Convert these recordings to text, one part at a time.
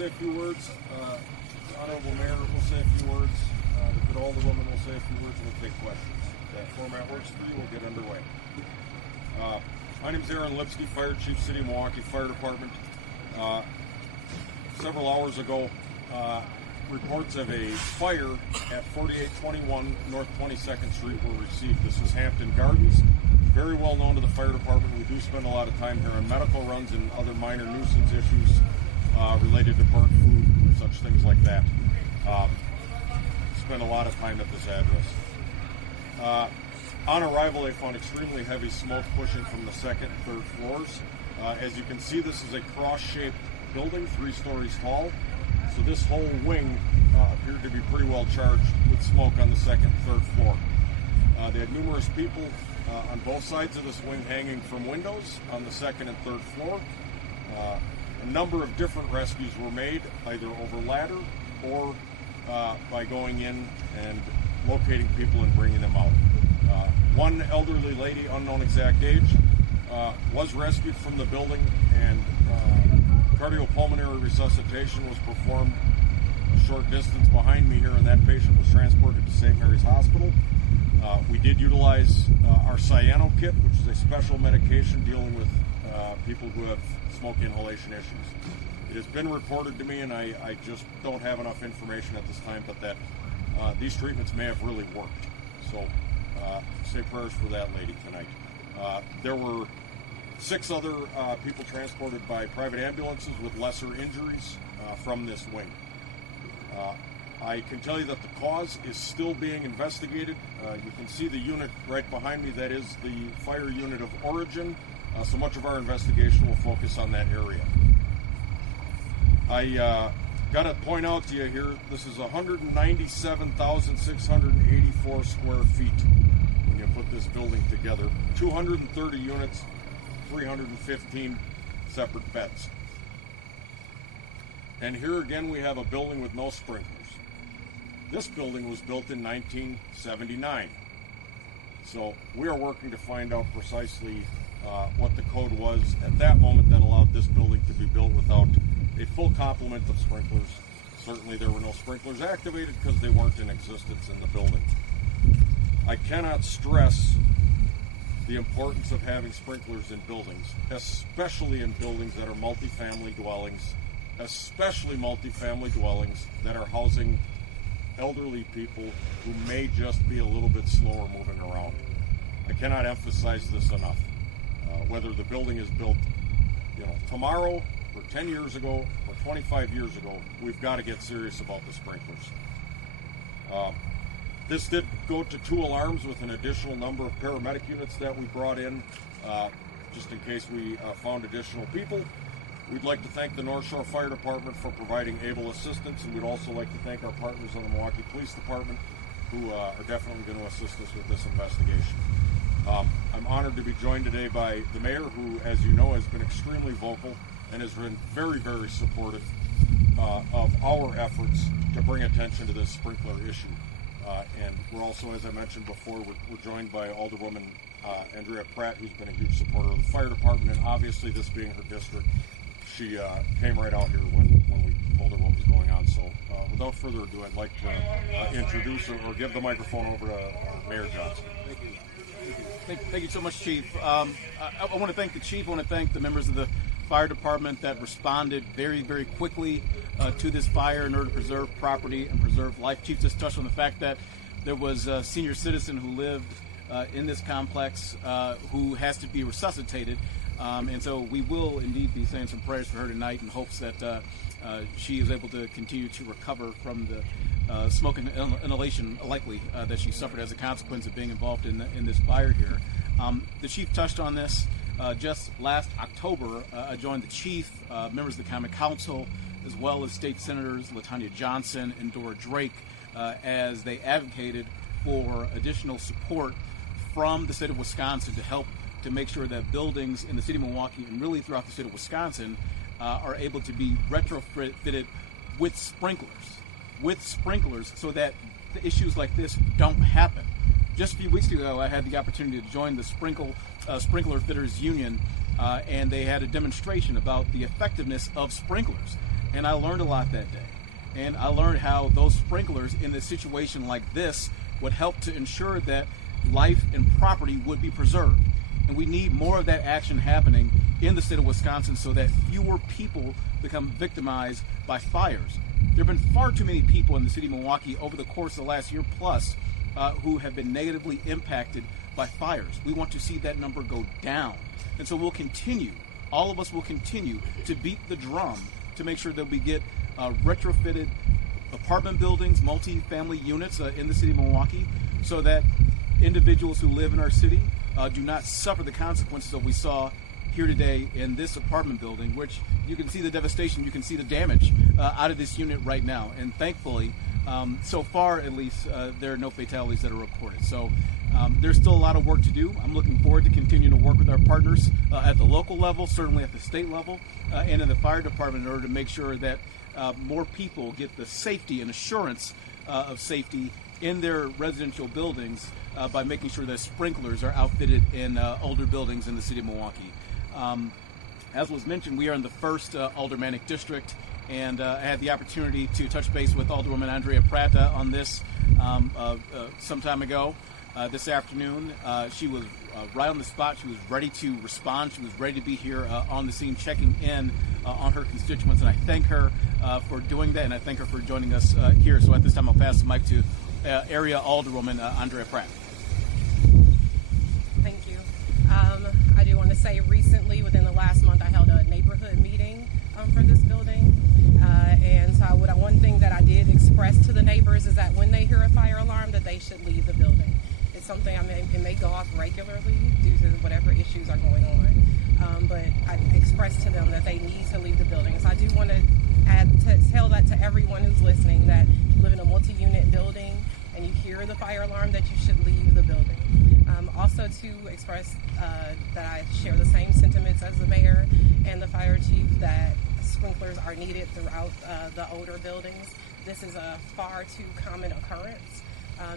say a few words. The Honorable Mayor will say a few words. The good Alderwoman will say a few words, and we'll take questions. If that format works for you, we'll get underway. My name is Aaron Lipsky, Fire Chief, City of Milwaukee Fire Department. Several hours ago, reports of a fire at 4821 North 22nd Street were received. This is Hampton Gardens, very well known to the fire department. We do spend a lot of time here on medical runs and other minor nuisance issues related to burnt food, such things like that. Spend a lot of time at this address. On arrival, they found extremely heavy smoke pushing from the second and third floors. As you can see, this is a cross-shaped building, 3 stories tall. So this whole wing appeared to be pretty well charged with smoke on the second and third floor. They had numerous people on both sides of this wing hanging from windows on the second and third floor. A number of different rescues were made, either over ladder or by going in and locating people and bringing them out. One elderly lady, unknown exact age, was rescued from the building, and cardiopulmonary resuscitation was performed a short distance behind me here, and that patient was transported to St. Mary's Hospital. We did utilize our cyano kit, which is a special medication dealing with people who have smoke inhalation issues. It has been reported to me, and I just don't have enough information at this time, but that these treatments may have really worked. So say prayers for that lady tonight. There were 6 other people transported by private ambulances with lesser injuries from this wing. I can tell you that the cause is still being investigated. You can see the unit right behind me. That is the fire unit of origin. So much of our investigation will focus on that area. I got to point out to you here, this is 197,684 square feet when you put this building together. 230 units, 315 separate beds. And here again we have a building with no sprinklers. This building was built in 1979. So we are working to find out precisely what the code was at that moment that allowed this building to be built without a full complement of sprinklers. Certainly there were no sprinklers activated because they weren't in existence in the building. I cannot stress the importance of having sprinklers in buildings, especially in buildings that are multifamily dwellings, especially multifamily dwellings that are housing elderly people who may just be a little bit slower moving around. I cannot emphasize this enough. Whether the building is built, tomorrow, or 10 years ago, or 25 years ago, we've got to get serious about the sprinklers. This did go to 2 alarms with an additional number of paramedic units that we brought in, just in case we found additional people. We'd like to thank the North Shore Fire Department for providing able assistance, and we'd also like to thank our partners on the Milwaukee Police Department who are definitely going to assist us with this investigation. I'm honored to be joined today by the mayor, who, as you know, has been extremely vocal and has been very, very supportive of our efforts to bring attention to this sprinkler issue. And we're also, as I mentioned before, we're joined by Alderwoman Andrea Pratt, who's been a huge supporter of the fire department, and obviously this being her district, she came right out here when we told her what was going on. So without further ado, I'd like to introduce or give the microphone over to Mayor Johnson. Thank you so much, Chief. I want to thank the Chief. I want to thank the members of the fire department that responded very, very quickly to this fire in order to preserve property and preserve life. Chief just touched on the fact that there was a senior citizen who lived in this complex who has to be resuscitated. And so we will indeed be saying some prayers for her tonight in hopes that she is able to continue to recover from the smoke inhalation, likely, that she suffered as a consequence of being involved in this fire here. The Chief touched on this. Just last October, I joined the Chief, members of the Common Council, as well as State Senators LaTanya Johnson and Dora Drake, as they advocated for additional support from the state of Wisconsin to help to make sure that buildings in the city of Milwaukee and really throughout the state of Wisconsin are able to be retrofitted with sprinklers so that the issues like this don't happen. Just a few weeks ago, I had the opportunity to join the Sprinkler Fitters Union, and they had a demonstration about the effectiveness of sprinklers. And I learned a lot that day. And I learned how those sprinklers in a situation like this would help to ensure that life and property would be preserved. And we need more of that action happening in the state of Wisconsin so that fewer people become victimized by fires. There have been far too many people in the city of Milwaukee over the course of the last year plus who have been negatively impacted by fires. We want to see that number go down. And so we'll continue, all of us will continue to beat the drum to make sure that we get retrofitted apartment buildings, multi-family units in the city of Milwaukee so that individuals who live in our city do not suffer the consequences that we saw here today in this apartment building, which you can see the devastation, you can see the damage out of this unit right now. And thankfully, so far at least, there are no fatalities that are reported. So there's still a lot of work to do. I'm looking forward to continuing to work with our partners at the local level, certainly at the state level, and in the fire department in order to make sure that more people get the safety and assurance of safety in their residential buildings by making sure that sprinklers are outfitted in older buildings in the city of Milwaukee. As was mentioned, we are in the first aldermanic district, and I had the opportunity to touch base with Alderwoman Andrea Prata on this some time ago. This afternoon, she was right on the spot. She was ready to respond. She was ready to be here on the scene, checking in on her constituents, and I thank her for doing that, and I thank her for joining us here. So at this time, I'll pass the mic to Area Alderwoman Andrea Pratt. Thank you. I do want to say recently, within the last month, I held a neighborhood meeting for this building. And so one thing that I did express to the neighbors is that when they hear a fire alarm, that they should leave the building. It's something, it may go off regularly due to whatever issues are going on. But I expressed to them that they need to leave the building. So I do want to tell that to everyone who's listening, that you live in a multi-unit building and you hear the fire alarm, that you should leave the building. Also to express that I share the same sentiments as the mayor and the fire chief, that sprinklers are needed throughout the older buildings. This is a far too common occurrence,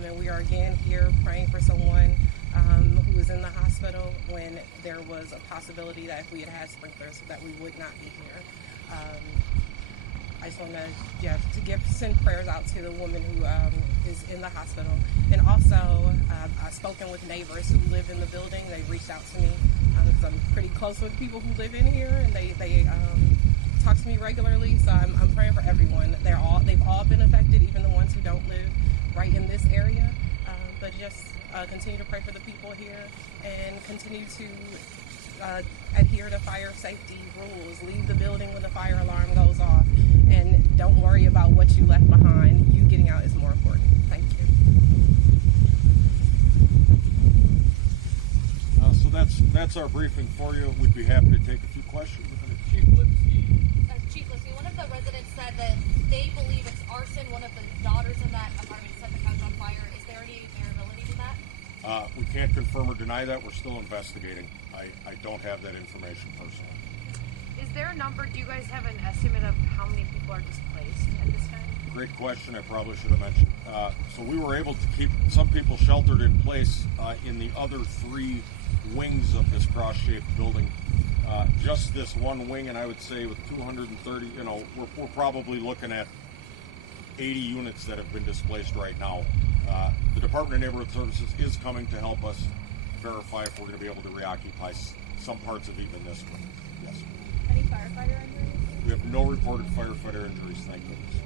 and we are again here praying for someone who was in the hospital when there was a possibility that if we had had sprinklers that we would not be here. I just want to send prayers out to the woman who is in the hospital. And also, I've spoken with neighbors who live in the building. They reached out to me. Because I'm pretty close with people who live in here, and they talk to me regularly. So I'm praying for everyone. They've all been affected, even the ones who don't live right in this area. But just continue to pray for the people here and continue to adhere to fire safety rules. Leave the building when the fire alarm goes off. And don't worry about what you left behind. You getting out is more important. Thank you. So that's our briefing for you. We'd be happy to take a few questions. Chief Lipsky, one of the residents said that they believe it's arson. One of the daughters in that apartment set the couch on fire. Is there any variability to that? We can't confirm or deny that. We're still investigating. I don't have that information personally. Is there a number? Do you guys have an estimate of how many people are displaced at this time? Great question. I probably should have mentioned. So we were able to keep some people sheltered in place in the other three wings of this cross-shaped building. Just this one wing, and I would say with 230, we're probably looking at 80 units that have been displaced right now. The Department of Neighborhood Services is coming to help us verify if we're going to be able to reoccupy some parts of even this wing. Yes. Any firefighter injuries? We have no reported firefighter injuries, thank goodness.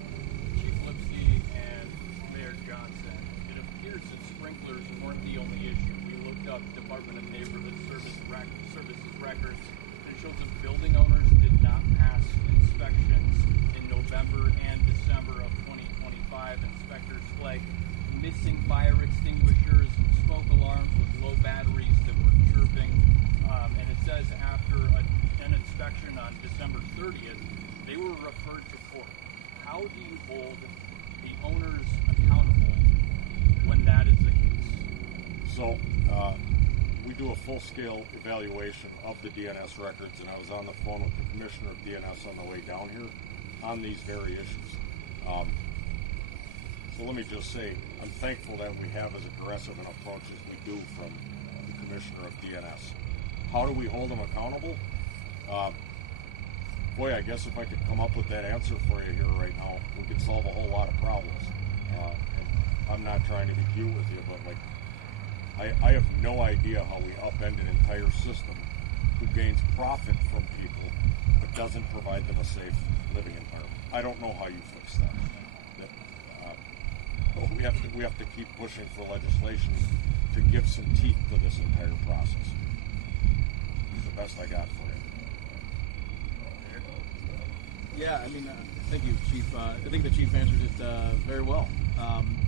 Chief Lipsky and Mayor Johnson, it appears that sprinklers weren't the only issue. We looked up Department of Neighborhood Services records, and it shows that building owners did not pass inspections in November and December of 2025. Inspectors flagged missing fire extinguishers, smoke alarms with low batteries that were chirping, and it says after an inspection on December 30th, they were referred to court. How do you hold the owners accountable when that is the case? So we do a full-scale evaluation of the DNS records, and I was on the phone with the Commissioner of DNS on the way down here on these very issues. So let me just say, I'm thankful that we have as aggressive an approach as we do from the Commissioner of DNS. How do we hold them accountable? boy, I guess if I could come up with that answer for you here right now, we could solve a whole lot of problems. And I'm not trying to be cute with you, but like, I have no idea how we upend an entire system who gains profit from people but doesn't provide them a safe living environment. I don't know how you fix that. We have to keep pushing for legislation to give some teeth to this entire process. It's the best I got for you. Yeah, I mean, thank you, Chief. I think the Chief answered it very well.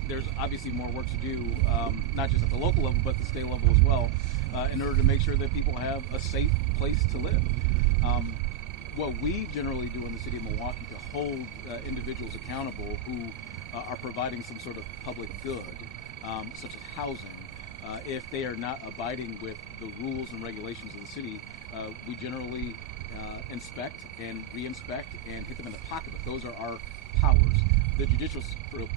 There's obviously more work to do, not just at the local level, but the state level as well, in order to make sure that people have a safe place to live. What we generally do in the city of Milwaukee to hold individuals accountable who are providing some sort of public good, such as housing, if they are not abiding with the rules and regulations of the city, we generally inspect and re-inspect and hit them in the pocketbook. Those are our powers. The judicial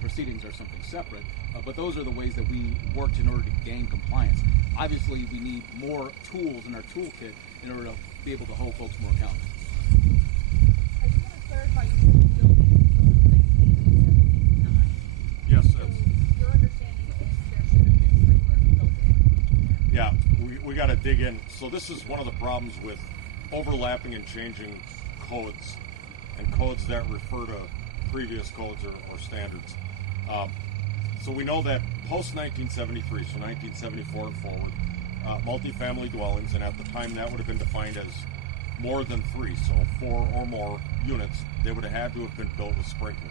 proceedings are something separate, but those are the ways that we worked in order to gain compliance. Obviously, we need more tools in our toolkit in order to be able to hold folks more accountable. I just want to clarify, you said the building was built in 1979. Yes, So your understanding is there should have been sprinklers built in. yeah, we got to dig in. So this is one of the problems with overlapping and changing codes, and codes that refer to previous codes or standards. So we know that post 1973, so 1974 and forward, multifamily dwellings, and at the time that would have been defined as more than 3, so 4 or more units, they would have had to have been built with sprinklers.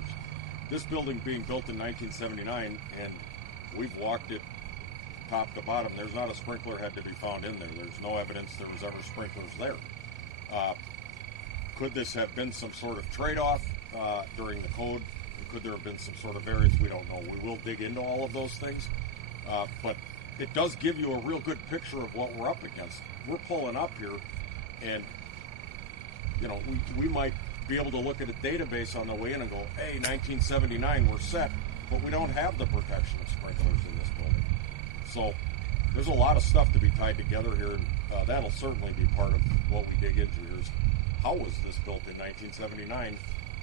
This building being built in 1979, and we've walked it top to bottom, there's not a sprinkler head to be found in there. There's no evidence there was ever sprinklers there. Could this have been some sort of trade-off during the code? Could there have been some sort of variance? We don't know. We will dig into all of those things. But it does give you a real good picture of what we're up against. We're pulling up here, and you know, we might be able to look at a database on the way in and go, hey, 1979, we're set, but we don't have the protection of sprinklers in this building. So there's a lot of stuff to be tied together here, and that'll certainly be part of what we dig into here is how was this built in 1979?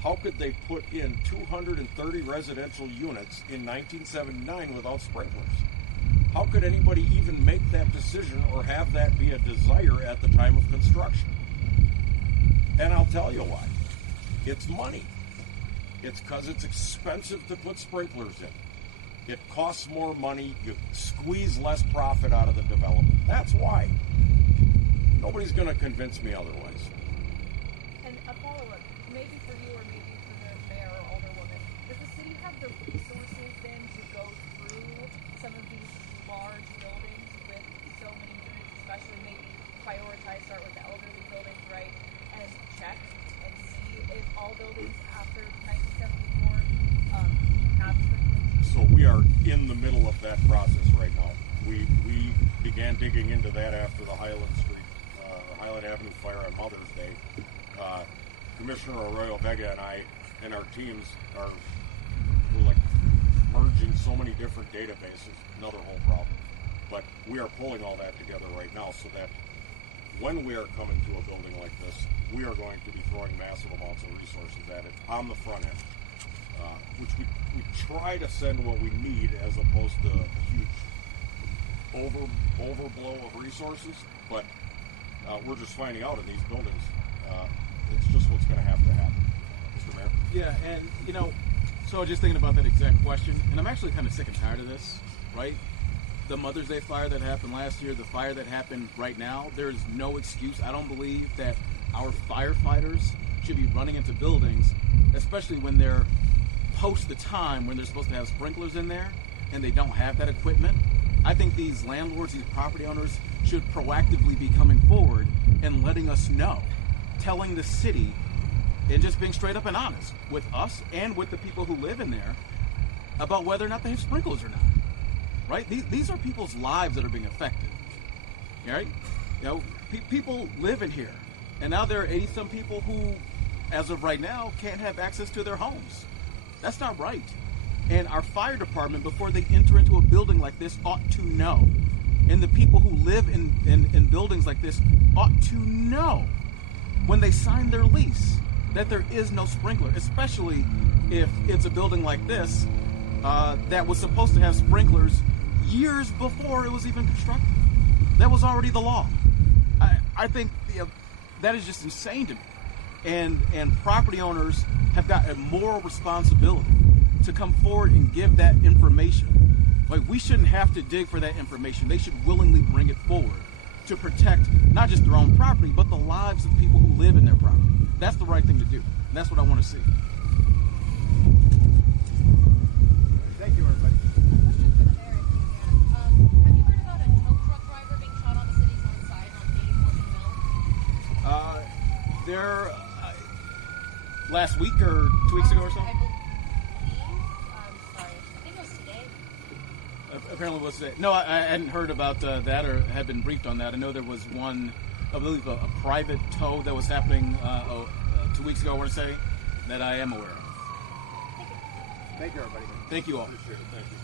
How could they put in 230 residential units in 1979 without sprinklers? How could anybody even make that decision or have that be a desire at the time of construction? And I'll tell you why. It's money. It's because it's expensive to put sprinklers in. It costs more money. You squeeze less profit out of the development. That's why. Nobody's going to convince me otherwise. And a follow-up, maybe for you or maybe for the mayor or alderwoman, does the city have the resources then to go through some of these large buildings with so many units, especially maybe prioritize, start with the elderly buildings, right, and check and see if all buildings after 1974 have sprinklers? So we are in the middle of that process right now. We began digging into that after the Highland Avenue fire on Mother's Day. Commissioner Arroyo Vega and I and our teams we're like merging so many different databases, another whole problem. But we are pulling all that together right now so that when we are coming to a building like this, we are going to be throwing massive amounts of resources at it on the front end, which we try to send what we need as opposed to a huge overblow of resources. But we're just finding out in these buildings, it's just what's going to have to happen. Mr. Mayor? Yeah, and you know, so just thinking about that exact question, and I'm actually kind of sick and tired of this, right? The Mother's Day fire that happened last year, the fire that happened right now, there's no excuse. I don't believe that our firefighters should be running into buildings, especially when they're post the time when they're supposed to have sprinklers in there and they don't have that equipment. I think these landlords, these property owners should proactively be coming forward and letting us know, telling the city, and just being straight up and honest with us and with the people who live in there about whether or not they have sprinklers or not. Right? These are people's lives that are being affected. Right? You know, people live in here, and now there are 80-some people who, as of right now, can't have access to their homes. That's not right. And our fire department, before they enter into a building like this, ought to know. And the people who live in buildings like this ought to know when they sign their lease that there is no sprinkler, especially if it's a building like this that was supposed to have sprinklers years before it was even constructed. That was already the law. I think that is just insane to me. And property owners have got a moral responsibility to come forward and give that information. Like, we shouldn't have to dig for that information. They should willingly bring it forward to protect not just their own property, but the lives of people who live in their property. That's the right thing to do. And that's what I want to see. Thank you, everybody. Question for the mayor, if you can. Have you heard about a tow truck driver being shot on the city's north side on 84th and Mill? There, last week or 2 weeks ago or so? I believe. Sorry. I think it was today. Apparently it was today. No, I hadn't heard about that or had been briefed on that. I know there was one, I believe, a private tow that was happening 2 weeks ago, I want to say, that I am aware of. Thank you. Thank you, everybody. Thank you all. Appreciate it. Thank you.